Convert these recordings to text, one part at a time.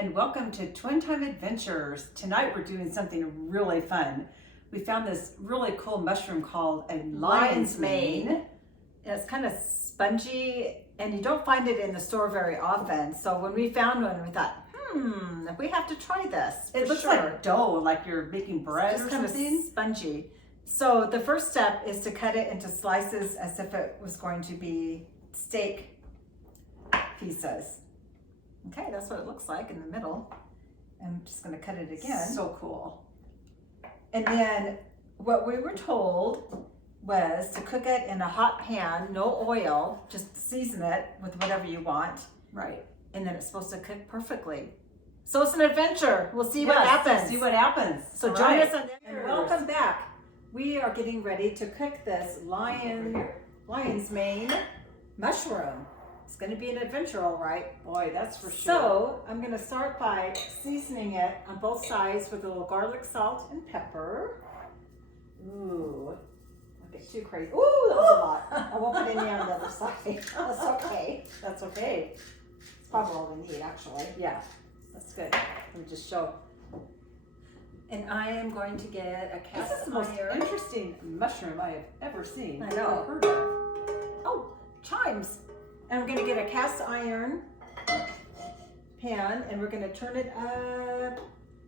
and welcome to Twin Time Adventures. Tonight we're doing something really fun. We found this really cool mushroom called a lion's mane. And it's kind of spongy, and you don't find it in the store very often. So when we found one, we thought, we have to try this. It looks like dough, like you're making bread it's or kind something. of spongy. So the first step is to cut it into slices as if it was going to be steak pieces. Okay, that's what it looks like in the middle. I'm just going to cut it again. So cool. And then what we were told was to cook it in a hot pan, no oil, just season it with whatever you want. Right. And then it's supposed to cook perfectly. So it's an adventure. We'll see what happens. See what happens. So All join right. us on that. And welcome back. We are getting ready to cook this lion's mane mushroom. It's going to be an adventure, all right. Boy, that's for sure. So I'm going to start by seasoning it on both sides with a little garlic, salt, and pepper. Ooh, don't get too crazy. Ooh, that was a lot. I won't put any on the other side. That's okay. That's okay. It's probably all we need, actually. Yeah, that's good. Let me just show. And I am going to get a cast This is the most iron. interesting mushroom I have ever seen. I know. Or heard of. Oh, chimes. And I'm going to get a cast iron pan, and we're going to turn it up.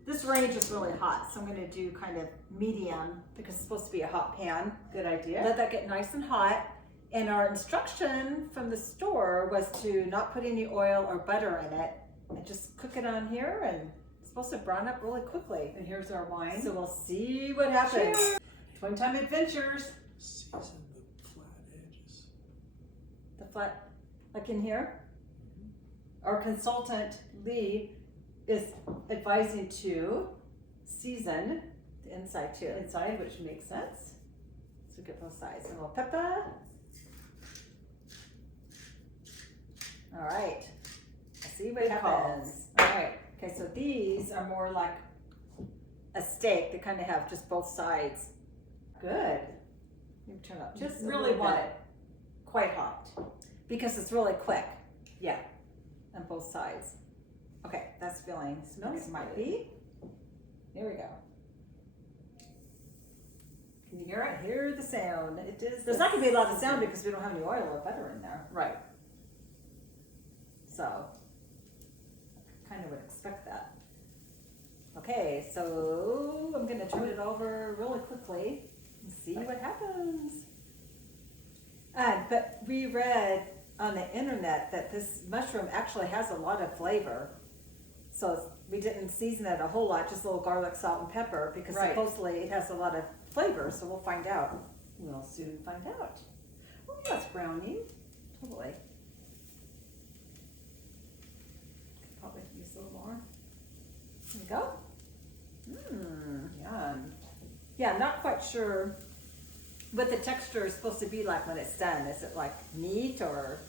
This range is really hot, so I'm going to do kind of medium because it's supposed to be a hot pan. Good idea. Let that get nice and hot. And our instruction from the store was to not put any oil or butter in it and just cook it on here, and it's supposed to brown up really quickly. And here's our wine. So we'll see what happens. Cheers. Twin Time Adventures. Season the flat edges. The flat, like in here. Our consultant, Lee, is advising to season the inside too. Inside, which makes sense. So get both sides. A little pepper. All right. Let's see what Good happens. All right. Okay, so these are more like a steak. They kind of have just both sides. Good. You turn up just a Really little want bit. it quite hot. Because it's really quick Yeah. on both sides. Okay, that's feeling. Smells It might good. be. There we go. Can you hear it? I hear the sound. It is. There's not going to be a lot of sound because we don't have any oil or butter in there. Right. So, I kind of would expect that. Okay, so I'm going to turn it over really quickly and see what happens. But we read on the internet that this mushroom actually has a lot of flavor. So we didn't season it a whole lot, just a little garlic, salt, and pepper because Right. supposedly it has a lot of flavor. So we'll find out. We'll soon find out. Oh, yeah, it's browning. Totally. Could probably use a little more. There we go. Yum. Yeah, I'm not quite sure what the texture is supposed to be like when it's done. Is it like meat or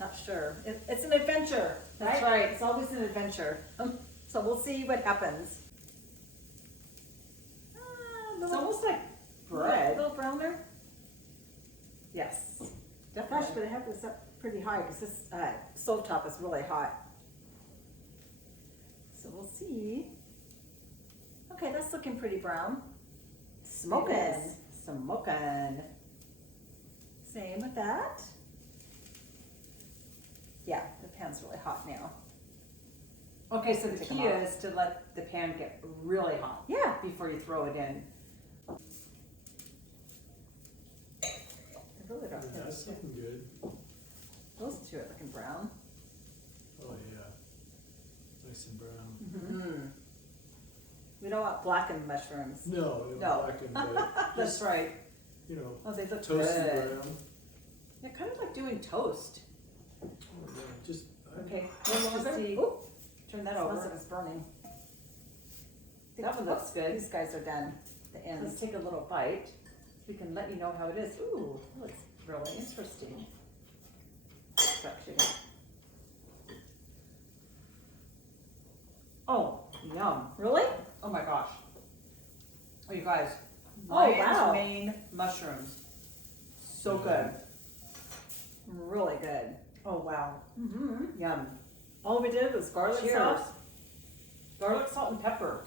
not sure? It's an adventure. That's right. It's always an adventure. So we'll see what happens. It's almost like bread. A little browner. Yes. Gosh, Definitely. but I have this up pretty high because this stovetop is really hot. So we'll see. Okay, that's looking pretty brown. Smoking. It is. Smoking. Same with that. Yeah, the pan's really hot now. Okay, so the Take key 'em off. is to let the pan get really hot Yeah. before you throw it in. I really don't Yeah, think that's looking good. those two are looking brown. Oh yeah. Nice and brown. Mm. We don't want blackened mushrooms. No, No. black and white. That's Just, right. you know, Oh, they look toasted good. brown. Yeah, kind of like doing toast. Oh, yeah. Just Okay, One more let's bit. see. Oop, Turn that smells over. like it's burning. That one looks good. These guys are done. The Let's ends. take a little bite. We can let you know how it is. Ooh, looks really interesting. Section. Oh, yum. Really? Oh my gosh. Oh, you guys. Oh, Lion's wow. mane mushrooms. So good. Really good. Oh, wow. Mm-hmm. Yum. All we did was garlic Cheers. salt, garlic, salt, and pepper.